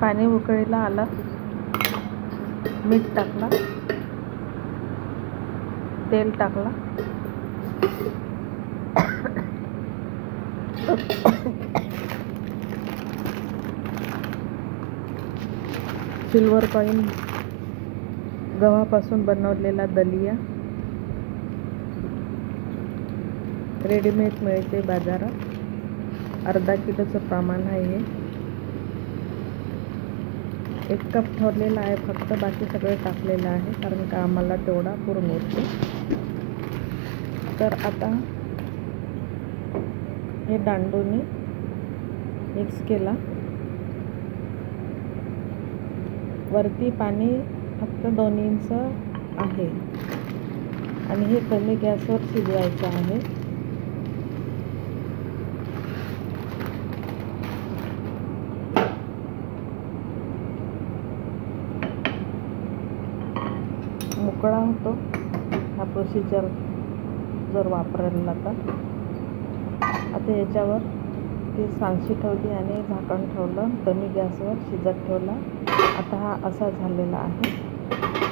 पाणी उकळीला आलं, मीठ टाकला, तेल टाकला, सिल्वर कॉइन गव्हापासून बनवलेला दलिया रेडीमेड मिळते बाजारात। अर्धा किलोचं प्रमाण आहे। 1 कप ठेवलेला आहे फक्त, बाकी सगळे टाकलेलं आहे कारण का आम्हाला तेवढा पुरून उरतो। तर आता हे दांडूनी मिक्स केला। वरती पाणी फक्त 2 इंच आहे आणि हे कमी गॅसवर शिजवायचं आहे। मोकळा होतो हा प्रोसिजर जर वापरला तर। आता याच्यावर ती सांडशी ठेवली आणि झाकण ठेवलं, कमी गॅसवर शिजत ठेवला। आता हा असा झालेला आहे,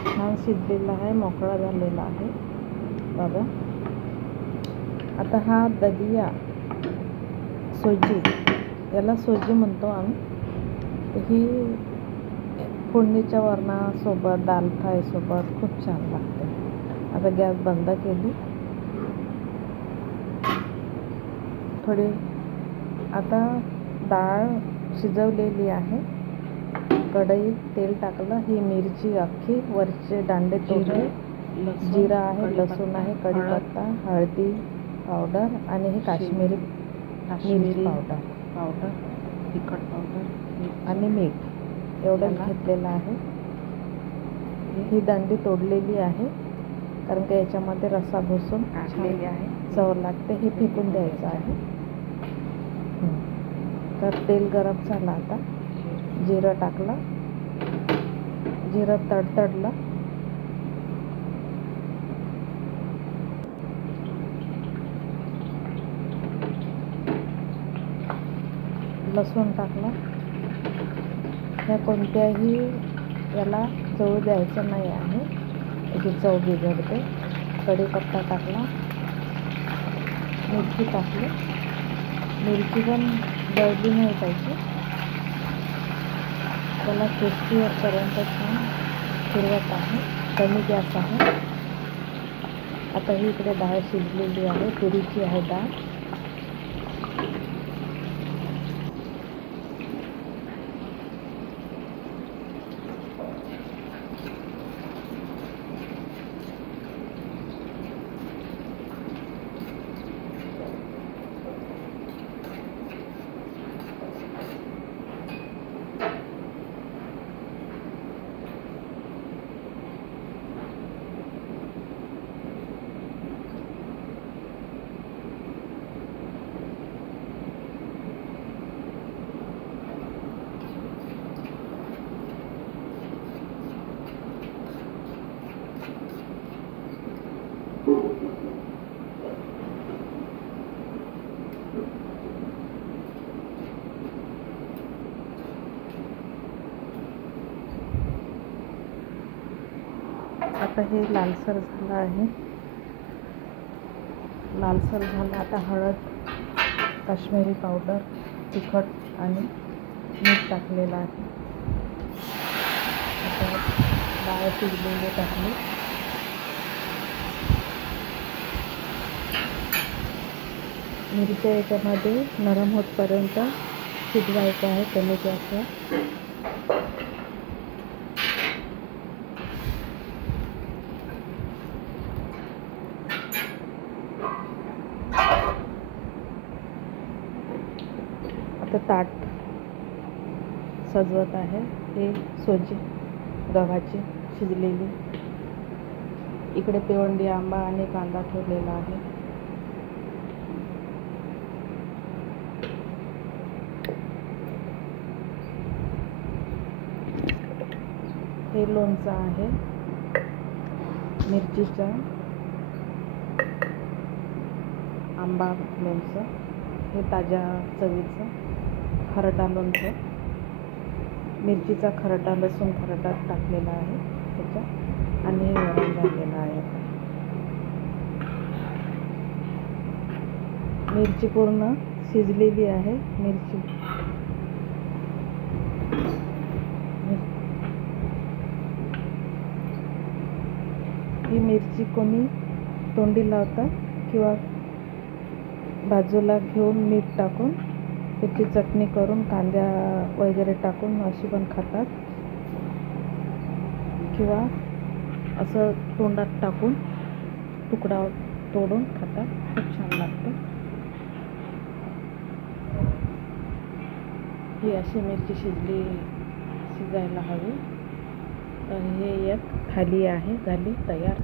छान शिजलेला आहे, मोकळा झालेला आहे बघा। आता हा दलिया सोजी, याला सोजी म्हणतो आम्ही, ही फोडणीच्या वरणासोबत, दाल फ्राय सोबत खूप छान लागते। आता गॅस बंद केली, थोडी आता डाळ शिजवलेली आहे। कढईत तेल टाकलं, ही मिरची अख्खी, वरचे दांडे तोडले, जिरा आहे, लसूण आहे, कढीपत्ता, हळदी पावडर आणि हे काश्मीरी मिरची पावडर, तिखट पावडर आणि मीठ एवढं घेतलेलं आहे। ही दांडी तोडलेली आहे कारण का याच्यामध्ये रस्सा घुसून टाकलेली आहे, चव लागते। हे फेकून द्यायचं आहे। तर तेल गरम झालं, आता जिरं टाकलं, जिरं तडतडलं, लसूण टाकलं। ह्या कोणत्याही याला जळू द्यायचं नाही आहे, याची चव बिघडते। कढीपत्ता टाकला, मिरची टाकली, मिरची पण जळली नाही पाहिजे, त्याला क्रिस्पी होईपर्यंत छान फिरवत आहे। कमी गॅस आहे। आता ही इकडे डाळ शिजलेली आहे, तुरीची आहे डाळ। आता हे लालसर झालं आहे, लालसर झालं। आता हळद, काश्मीरी पावडर, तिखट आणि मीठ टाकलेलं आहे। आता डाळ शिजलेली टाकली, मिरच्या याच्यामध्ये नरम होतपर्यंत शिजवायचं आहे कमी गॅसवर। आता ताट सजवत आहे, हे सोजी गव्हाची शिजलेली। इकडे पिवंडी आंबा आणि कांदा ठेवलेला आहे। हे लोणचं आहे, मिरचीचा आंबा लोणचं, हे ताज्या चवीचं खरडा लोणचं। मिरचीचा खरडा, लसूण खरडा टाकलेला आहे त्याच्यात आणि वरण झालेलं आहे. मिरची पूर्ण शिजलेली आहे. ही मिरची कोणी तोंडी लावतात किंवा बाजूला घेऊन मीठ टाकून त्याची चटणी करून कांदा वगैरे टाकून अशी पण खातात, किंवा असं तोंडात टाकून तुकडा तोडून खातात. खूप छान लागतं. ही अशी मिरची शिजायला हवी. तर हे एक थाली आहे, झाली तयार.